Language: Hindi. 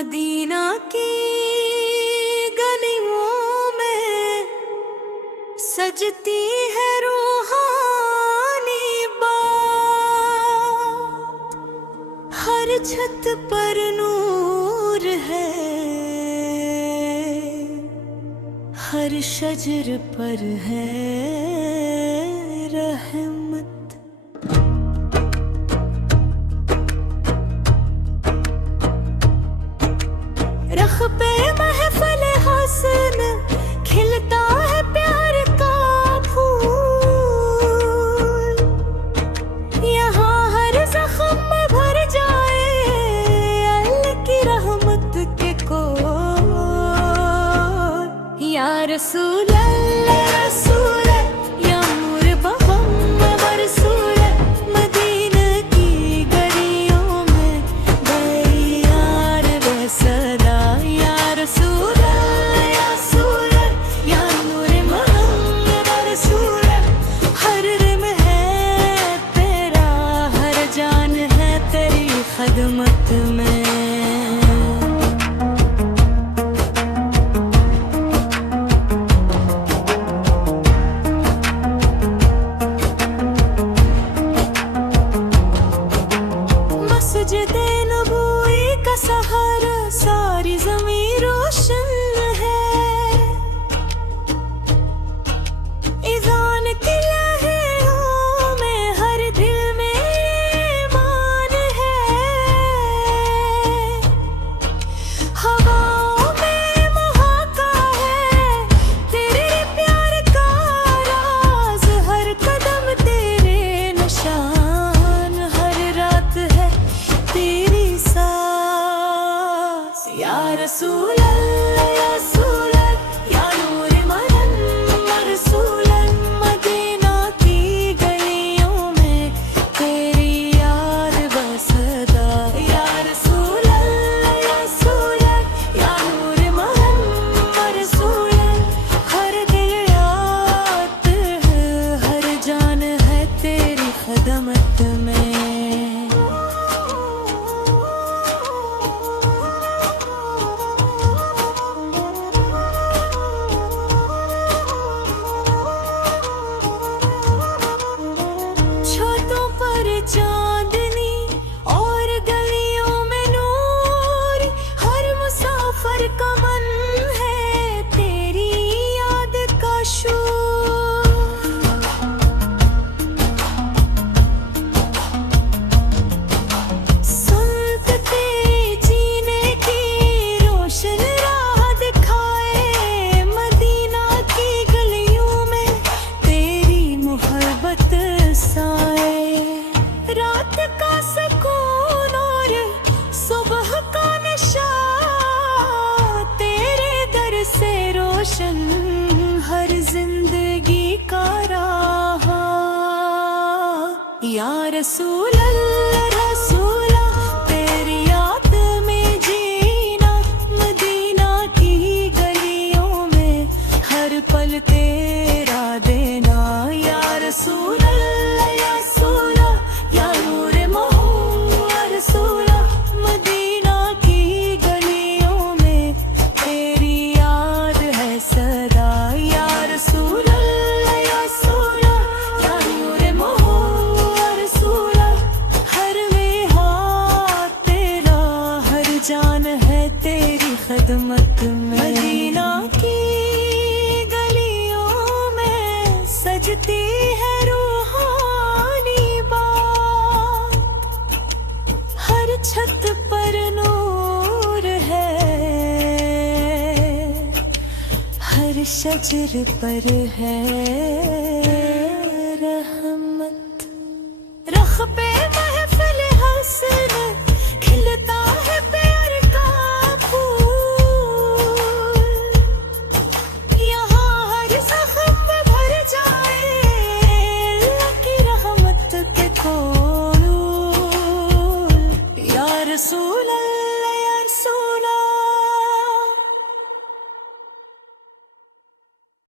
मदीना की गलियों में सजती है रूहानी बात। हर छत पर नूर है, हर शजर पर है रहमत। रख पे महफिल हसन खिलता है प्यार का फूल। यहाँ हर जख्म में भर जाए अल्लाह की रहमत के कोल। या रसूल अल्लाह रसूल या नूर बहम रसूल, मदीना की गलियों में गए यार सदा। या रसूल या रसूल या नूर मोहम्मद रसूल, हर रिम है तेरा, हर जान है तेरी खदमत में। मस्जिदे नबूई का सहारा सारी ज़मीं रोशन है। इज़ान की लहरों में हर दिल में ईमान है। हवाओं में महका है तेरे प्यार का राज, हर कदम तेरे निशान, हर रात है तेरी सांस। या रसूल अल्लाह या रसूल या नूर मोहम्मद रसूल, मदीना की गलियों में तेरी याद बसदा। या रसूल अल्लाह या रसूल या नूर मोहम्मद रसूल, हर दिल याद है, हर जान है तेरी खदमत में। छतों पर चांदनी और गलियों में नूर, हर मुसाफिर का मन है तेरी याद का शोर। सुनते जीने की रोशन राह दिखाए, मदीना की गलियों में तेरी मोहब्बत साए। रात का सुकून और सुबह का निशान, तेरे दर से रोशन हर जिंदगी का राह। या रसूल अल्लाह रसूल, तेरी याद में जीना, मदीना की गलियों में हर पल तेरा देना। या रसूल अल्लाह या रसूल या नूर मोहम्मद रसूल, मदीना की गलियों में तेरी याद है सदा। या रसूल अल्लाह या रसूल या नूर मोहम्मद रसूल, हर में हाथ तेरा, हर जान है तेरी खदमत में। मदीना की गलियों में सजती है रूहानी बात। हर छत पर नूर है, हर शजर पर है रहमत। रख पे